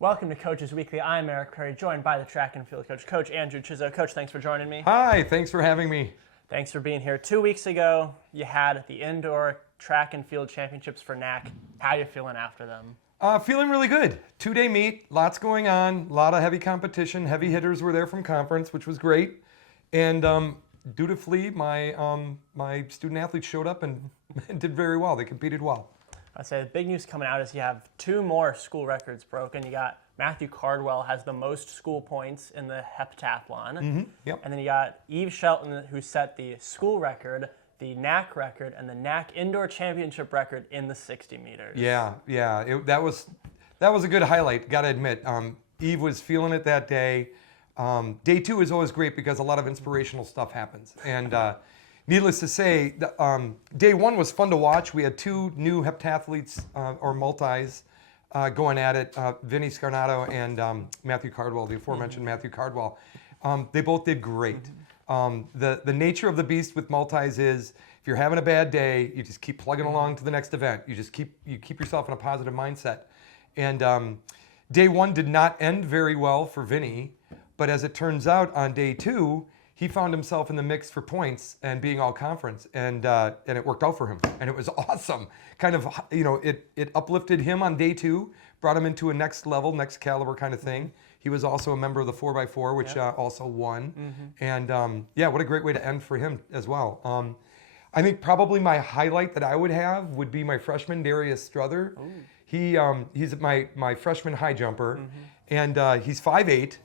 Welcome to Coaches Weekly. I'm Eric Perry, joined by the track and field coach, Coach Andrew Chizzo. Coach, thanks for joining me. Hi, thanks for having me. Thanks for being here. 2 weeks ago, you had the indoor track and field championships for NAC. How are you feeling after them? Feeling really good. 2-day meet, lots going on, a lot of heavy competition. Heavy hitters were there from conference, which was great. And dutifully, my student athletes showed up and did very well. They competed well. I'd say the big news coming out is you have 2 more school records broken. You got Matthew Cardwell has the most school points in the heptathlon. Mm-hmm. Yep. And then you got Eve Shelton, who set the school record, the NAC record, and the NAC indoor championship record in the 60 meters. Yeah. That was a good highlight, got to admit. Eve was feeling it that day. Day 2 is always great because a lot of inspirational stuff happens. And needless to say, day 1 was fun to watch. We had 2 new heptathletes or multis going at it, Vinny Scarnato and Matthew Cardwell, the aforementioned Matthew Cardwell. They both did great. The nature of the beast with multis is if you're having a bad day, you just keep plugging along to the next event. You keep yourself in a positive mindset. And day 1 did not end very well for Vinny, but as it turns out on day 2, he found himself in the mix for points and being all conference, and it worked out for him, and it was awesome. Kind of, it uplifted him on day 2, brought him into a next level, next caliber kind of thing. He was also a member of the 4x4, which also won, and what a great way to end for him as well. I think probably my highlight that I would have would be my freshman Darius Struther. He's my freshman high jumper, and he's 5'8".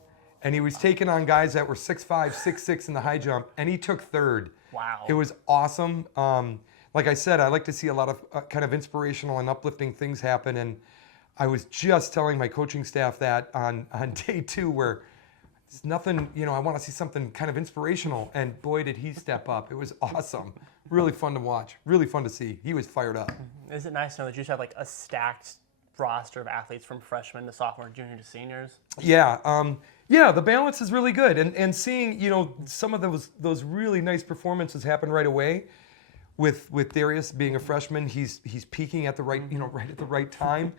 And he was taking on guys that were 6'5", 6'6" in the high jump, and he took 3rd. Wow. It was awesome. Like I said, I like to see a lot of kind of inspirational and uplifting things happen. And I was just telling my coaching staff that on day 2 where it's nothing, I want to see something kind of inspirational. And boy, did he step up. It was awesome. Really fun to watch. Really fun to see. He was fired up. Is it nice to know that you just have like a stacked roster of athletes from freshmen to sophomore, junior to seniors? Yeah, the balance is really good, and seeing some of those really nice performances happen right away. With Darius being a freshman, he's peaking at the right right at the right time.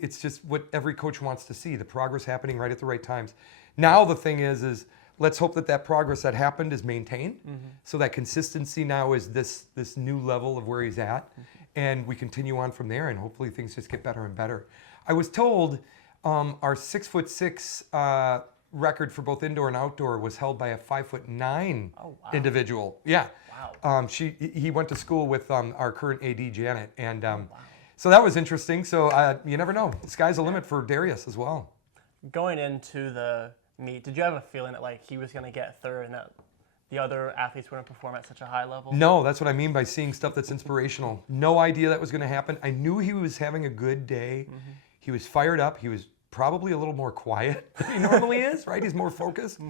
It's just what every coach wants to see, the progress happening right at the right times. Now the thing is let's hope that progress that happened is maintained, so that consistency now is this new level of where he's at, and we continue on from there, and hopefully things just get better and better. I was told our 6'6" record for both indoor and outdoor was held by a 5'9" individual. Yeah. Wow. He went to school with our current AD Janet, and so that was interesting. So you never know. The sky's the limit for Darius as well. Going into the meet, did you have a feeling that like he was going to get 3rd and that the other athletes wouldn't perform at such a high level? No, that's what I mean by seeing stuff that's inspirational. No idea that was going to happen. I knew he was having a good day. He was fired up. He was probably a little more quiet than he normally is, right? He's more focused.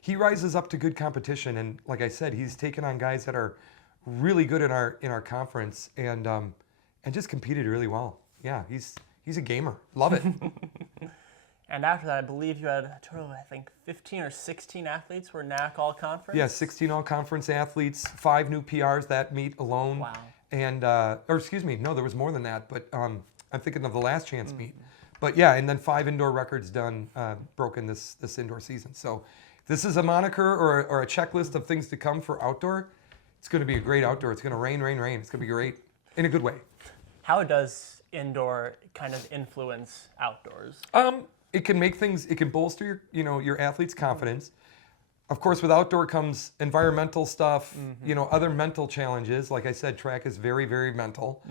He rises up to good competition, and like I said, he's taken on guys that are really good in our conference, and just competed really well. Yeah, he's a gamer. Love it. And after that, I believe you had a total of, I think, 15 or 16 athletes were NAC all-conference? Yeah, 16 all-conference athletes, 5 new PRs that meet alone. Wow. And, no, there was more than that, but I'm thinking of the last chance meet. But yeah, and then 5 indoor records done, broken this indoor season. So if this is a moniker or a checklist of things to come for outdoor, it's going to be a great outdoor. It's going to rain. It's going to be great in a good way. How does indoor kind of influence outdoors? It can make things, it can bolster your athlete's confidence. Of course, with outdoor comes environmental stuff, other mental challenges. Like I said, track is very, very mental.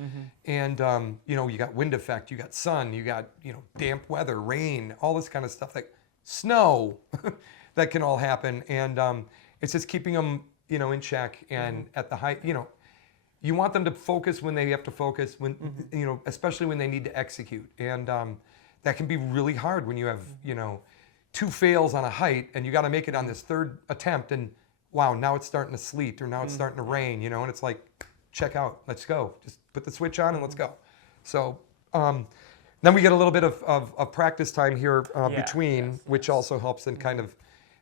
And, you got wind effect, you got sun, you got, damp weather, rain, all this kind of stuff, like snow that can all happen. And it's just keeping them, in check and at the height, you want them to focus when they have to focus, when, especially when they need to execute. And that can be really hard when you have, 2 fails on a height, and you got to make it on this 3rd attempt, and wow, now it's starting to sleet, or now it's starting to rain, and it's like, check out, let's go. Just put the switch on and let's go. So then we get a little bit of practice time here between, which also helps and kind of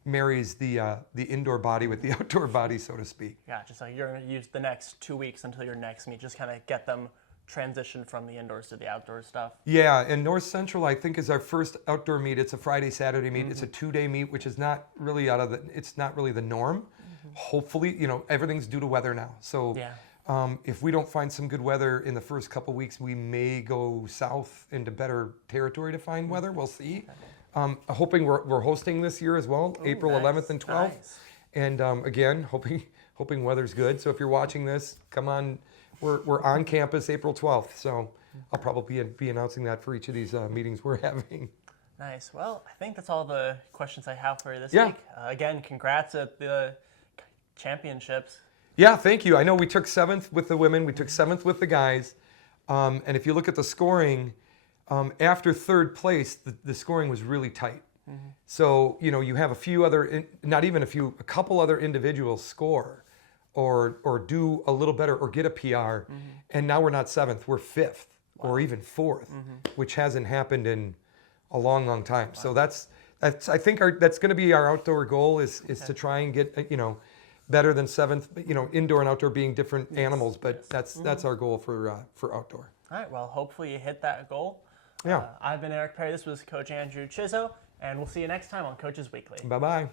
marries the indoor body with the outdoor body, so to speak. Yeah, just like you're going to use the next 2 weeks until your next meet, just kind of get them transition from the indoors to the outdoor stuff. Yeah, and North Central, I think, is our first outdoor meet. It's a Friday, Saturday meet. It's a 2-day meet, which is not really it's not really the norm. Hopefully, everything's due to weather now. So if we don't find some good weather in the first couple weeks, we may go south into better territory to find weather. We'll see. Hoping we're hosting this year as well, April 11th and 12th. Nice. And again, hoping weather's good. So if you're watching this, come on. We're on campus April 12th, so I'll probably be announcing that for each of these meetings we're having. Nice. Well, I think that's all the questions I have for you this Yeah. week. Again, congrats at the championships. Yeah, thank you. I know we took 7th with the women, we took 7th with the guys, and if you look at the scoring, after 3rd place, the scoring was really tight. So, you have a couple other individuals score or do a little better or get a PR, and now we're not 7th, we're 5th or even 4th, which hasn't happened in a long, long time. So that's I think that's going to be our outdoor goal is to try and get better than 7th. Indoor and outdoor being different animals, but that's our goal for outdoor. All right. Well, hopefully you hit that goal. Yeah. I've been Eric Perry. This was Coach Andrew Chizzo, and we'll see you next time on Coaches Weekly. Bye bye.